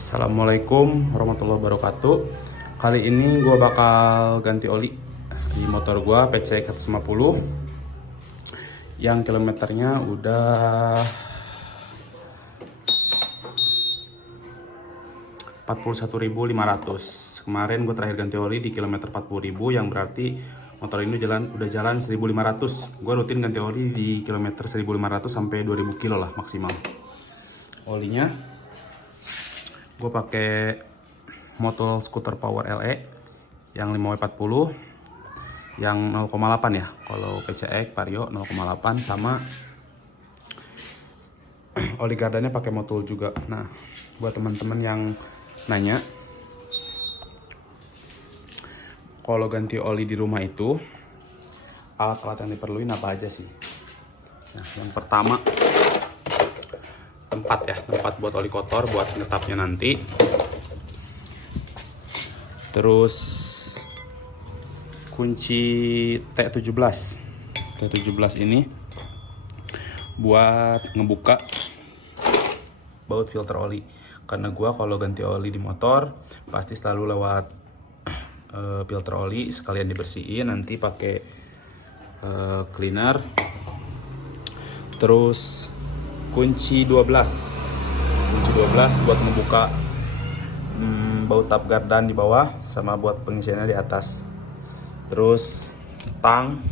Assalamualaikum warahmatullahi wabarakatuh. Kali ini gue bakal ganti oli di motor gue PCX 150 yang kilometernya udah 41.500. Kemarin gue terakhir ganti oli di kilometer 40.000, yang berarti motor ini udah jalan 1.500. Gue rutin ganti oli di kilometer 1.500 sampai 2.000 kilo lah maksimal. Olinya gue pakai Motul Scooter Power LE yang 5W40 yang 0,8 ya. Kalau PCX Vario 0,8, sama oli gardannya pakai Motul juga. Nah, buat teman-teman yang nanya kalau ganti oli di rumah itu alat-alat yang diperluin apa aja sih. Nah, yang pertama tempat buat oli kotor buat ngetapnya nanti. Terus kunci T17 ini buat ngebuka baut filter oli, karena gua kalau ganti oli di motor pasti selalu lewat filter oli, sekalian dibersihin nanti pakai cleaner. Terus kunci 12 buat membuka baut tap gardan di bawah sama buat pengisiannya di atas. Terus tang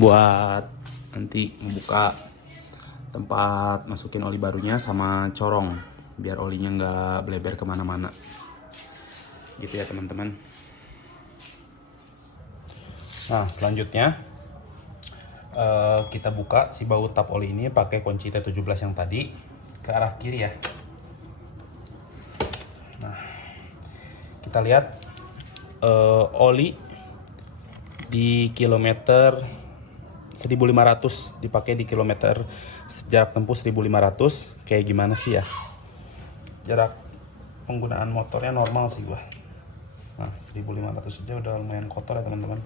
buat nanti membuka tempat masukin oli barunya, sama corong biar olinya nggak bleber kemana-mana gitu ya teman-teman. Nah, selanjutnya kita buka si baut tap oli ini pakai kunci T17 yang tadi ke arah kiri ya. Nah, kita lihat oli di kilometer 1.500 dipakai di kilometer jarak tempuh 1.500 kayak gimana sih ya. Jarak penggunaan motornya normal sih gua. Nah, 1.500 aja udah lumayan kotor ya teman-teman.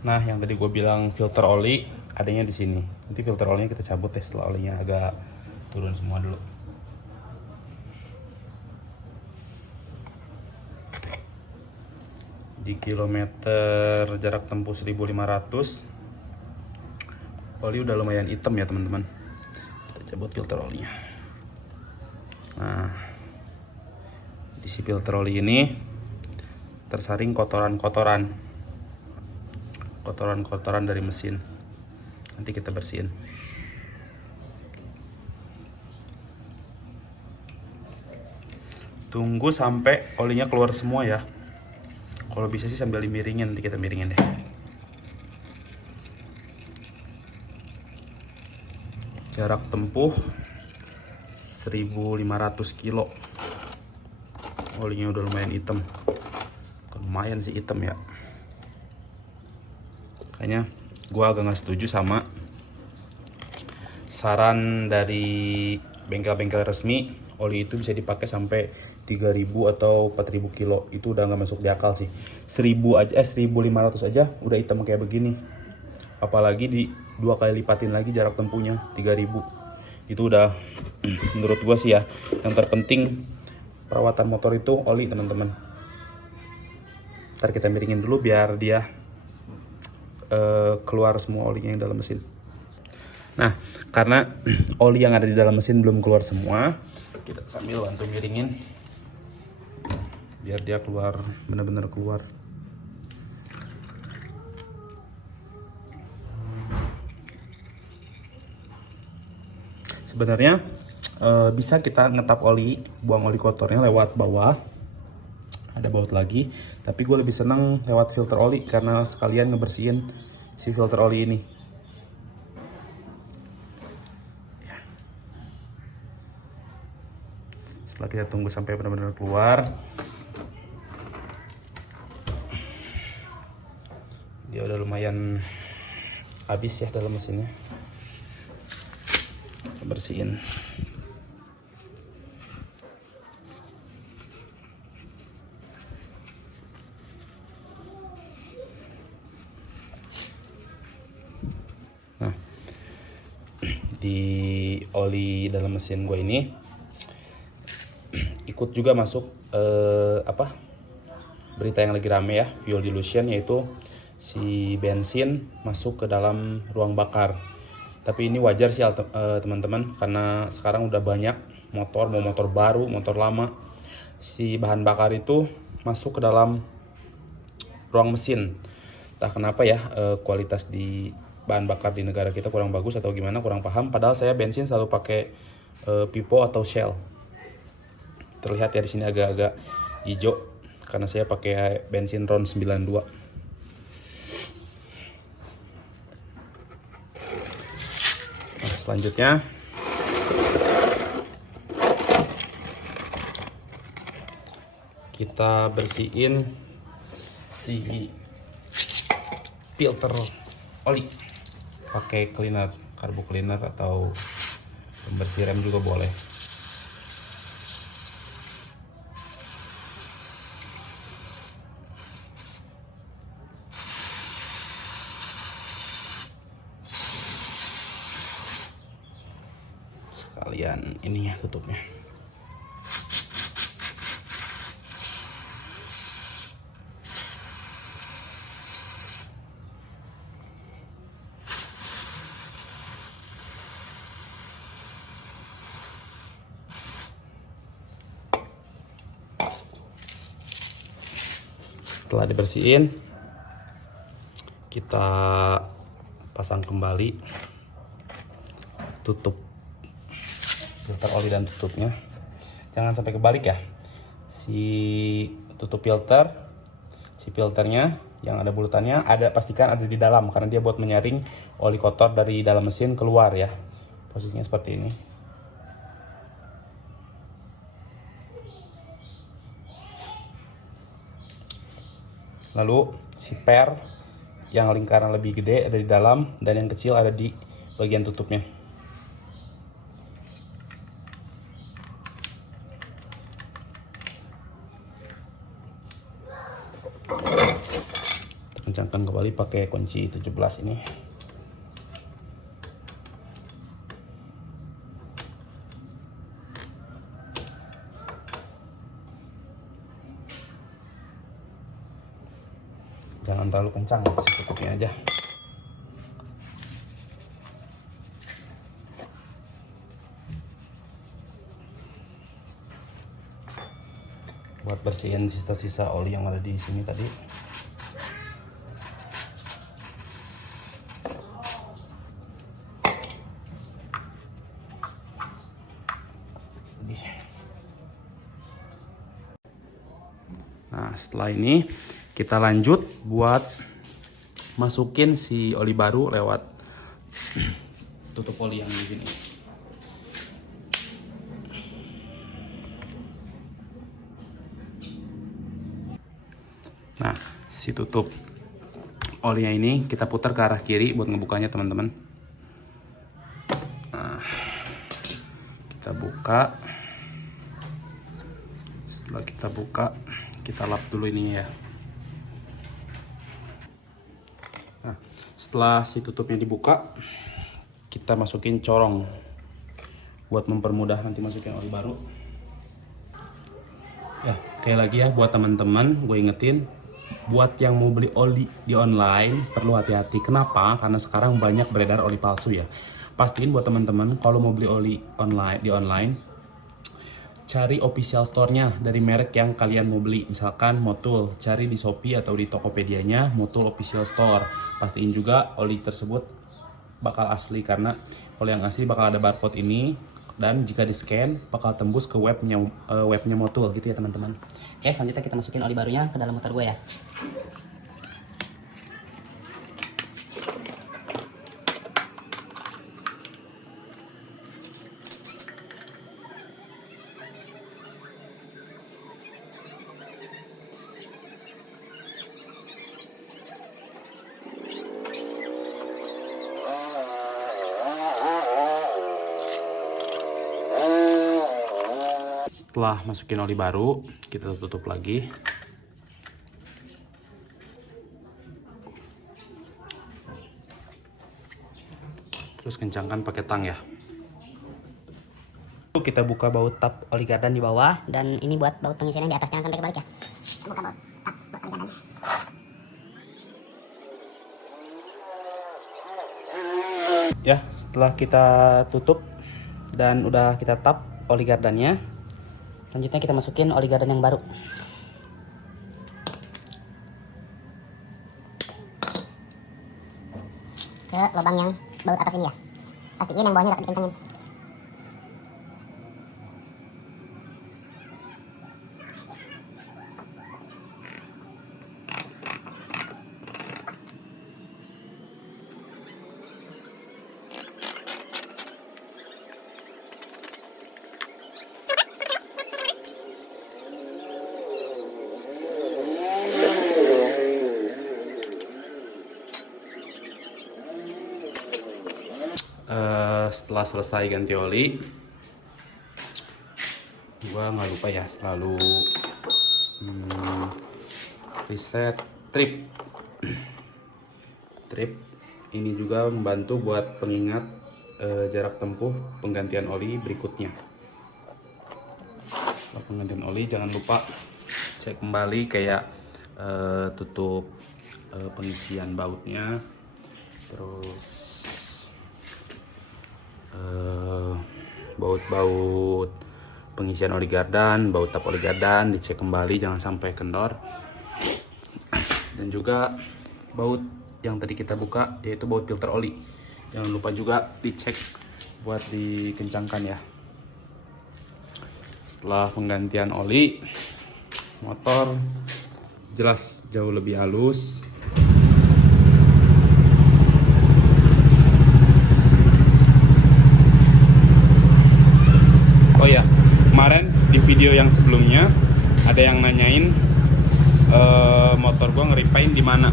Nah, yang tadi gue bilang filter oli adanya di sini. Nanti filter olinya kita cabut ya setelah olinya agak turun semua dulu. Di kilometer jarak tempuh 1.500 oli udah lumayan hitam ya teman-teman. Kita cabut filter olinya. Nah, di si filter oli ini tersaring kotoran-kotoran dari mesin. Nanti kita bersihin. Tunggu sampai olinya keluar semua ya. Kalau bisa sih sambil dimiringin, nanti kita miringin deh. Jarak tempuh 1.500 kilo. Olinya udah lumayan hitam. Lumayan sih hitam ya. Kayaknya gue agak nggak setuju sama saran dari bengkel-bengkel resmi oli itu bisa dipakai sampai 3.000 atau 4.000 kilo. Itu udah nggak masuk di akal sih. 1.500 aja udah hitam kayak begini, apalagi di 2 kali lipatin lagi jarak tempuhnya 3.000. Itu udah menurut gue sih ya, yang terpenting perawatan motor itu oli teman-teman. Ntar kita miringin dulu biar dia keluar semua olinya yang dalam mesin. Nah, karena oli yang ada di dalam mesin belum keluar semua, kita sambil bantu miringin biar dia keluar, benar-benar keluar. Sebenarnya bisa kita ngetap oli, buang oli kotornya lewat bawah. Ada baut lagi, tapi gue lebih seneng lewat filter oli karena sekalian ngebersihin si filter oli ini. Setelah kita tunggu sampai benar-benar keluar, dia udah lumayan habis ya dalam mesinnya. bersihin. Nah, di oli dalam mesin gue ini ikut juga masuk berita yang lagi rame ya, fuel dilution, yaitu si bensin masuk ke dalam ruang bakar. Tapi ini wajar sih teman-teman, karena sekarang udah banyak motor, mau motor baru, motor lama, si bahan bakar itu masuk ke dalam ruang mesin. Entah kenapa ya, kualitas di bahan bakar di negara kita kurang bagus atau gimana, kurang paham. Padahal saya bensin selalu pakai Pipo atau Shell. Terlihat ya di sini agak-agak hijau karena saya pakai bensin RON 92. Nah, selanjutnya kita bersihin si filter oli pakai cleaner, carbo cleaner atau pembersih rem juga boleh. Sekalian ininya, tutupnya. Setelah dibersihin, kita pasang kembali tutup filter oli dan tutupnya. Jangan sampai kebalik ya. Si tutup filter, si filternya yang ada bulutannya pastikan ada di dalam, karena dia buat menyaring oli kotor dari dalam mesin keluar ya. Posisinya seperti ini. Lalu si per yang lingkaran lebih gede ada di dalam dan yang kecil ada di bagian tutupnya. Kencangkan kembali pakai kunci 17 ini. Jangan terlalu kencang, secukupnya aja. Buat bersihin sisa-sisa oli yang ada di sini tadi. Nah, setelah ini kita lanjut buat masukin si oli baru lewat tutup oli yang di sini. Nah, si tutup olinya ini kita putar ke arah kiri buat ngebukanya teman-teman. Nah, kita buka. Setelah kita buka, kita lap dulu ininya ya. Nah, setelah si tutupnya dibuka, kita masukin corong buat mempermudah nanti masukin oli baru. Ya, sekali lagi ya buat teman-teman, gue ingetin buat yang mau beli oli di online perlu hati-hati. Kenapa? Karena sekarang banyak beredar oli palsu ya. Pastiin buat teman-teman kalau mau beli oli online cari official store-nya dari merek yang kalian mau beli. Misalkan Motul, cari di Shopee atau di Tokopedia-nya Motul official store. Pastiin juga oli tersebut bakal asli, karena oli yang asli bakal ada barcode ini, dan jika di scan bakal tembus ke webnya Motul gitu ya teman-teman. Oke, selanjutnya kita masukin oli barunya ke dalam motor gue ya. Setelah masukin oli baru, kita tutup lagi. Terus kencangkan pakai tang ya. Kita buka baut tap oli gardan di bawah. Dan ini buat baut pengisiannya di atas, jangan sampai kebalik ya. Buka baut tap buat oli gardan. Ya, setelah kita tutup dan udah kita tap oli gardannya, Selanjutnya kita masukin oli gardan yang baru. Ke lubang yang baut atas ini ya. Pastiin yang bawahnya dapat dikencangin. Setelah selesai ganti oli, gua nggak lupa ya selalu reset trip. Trip ini juga membantu buat pengingat jarak tempuh penggantian oli berikutnya. Setelah penggantian oli, jangan lupa cek kembali kayak tutup pengisian bautnya, terus baut-baut pengisian oli gardan, baut tap oli gardan dicek kembali, jangan sampai kendor. Dan juga baut yang tadi kita buka, yaitu baut filter oli, jangan lupa juga dicek buat dikencangkan ya. Setelah penggantian oli, motor jelas jauh lebih halus. Oh ya, kemarin di video yang sebelumnya ada yang nanyain motor gua nge-repaint di mana.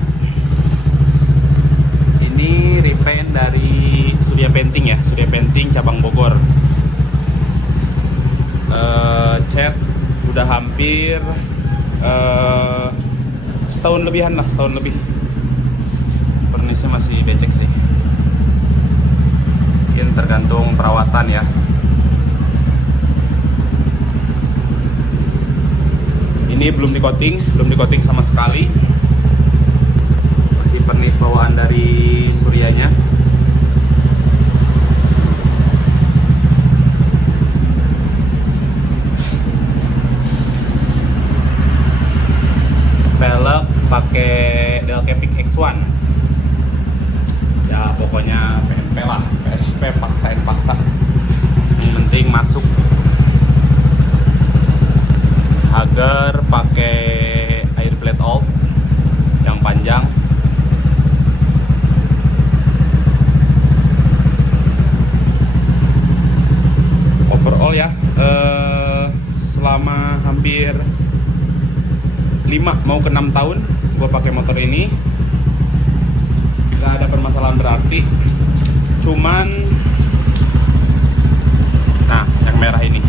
Ini repaint dari Surya Painting ya, Surya Painting cabang Bogor. Cat udah hampir setahun lebihan lah, setahun lebih. Pernisnya masih becek sih. Mungkin tergantung perawatan ya. Ini belum di-coating sama sekali. Masih pernis bawaan dari Suryanya. Velg pakai Delcapic X1. Ya pokoknya PMP lah, PSP paksa. Yang penting masuk. Hager pakai air blade off yang panjang. Overall ya, selama hampir 5 mau ke 6 tahun gue pakai motor ini, gak ada permasalahan berarti. Cuman nah yang merah ini,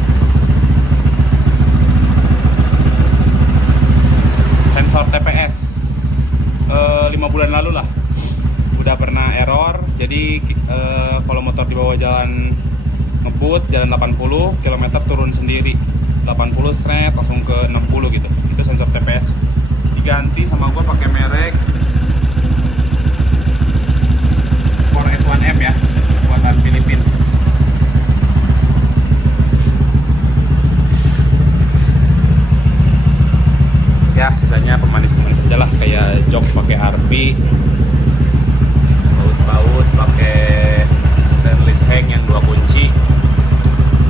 sensor TPS 5 bulan lalu lah udah pernah error. Jadi kalau motor di bawah jalan ngebut jalan 80 km turun sendiri, 80 seret langsung ke 60 gitu. Itu sensor TPS diganti sama gua pakai merek Core S1M ya, buatan Filipina. Ya sisanya pemanis-pemanis aja lah, kayak jok pakai RP, baut-baut pakai stainless hang yang 2 kunci,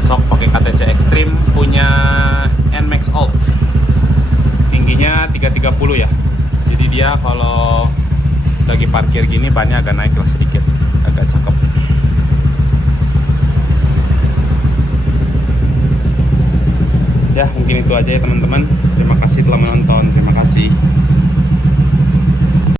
sok pakai KTC Extreme punya NMAX Alt, tingginya 330 ya. Jadi dia kalau lagi parkir gini bannya agak naik lah sedikit, agak cakep. Ya mungkin itu aja ya teman-teman. Terima kasih telah menonton. Terima kasih.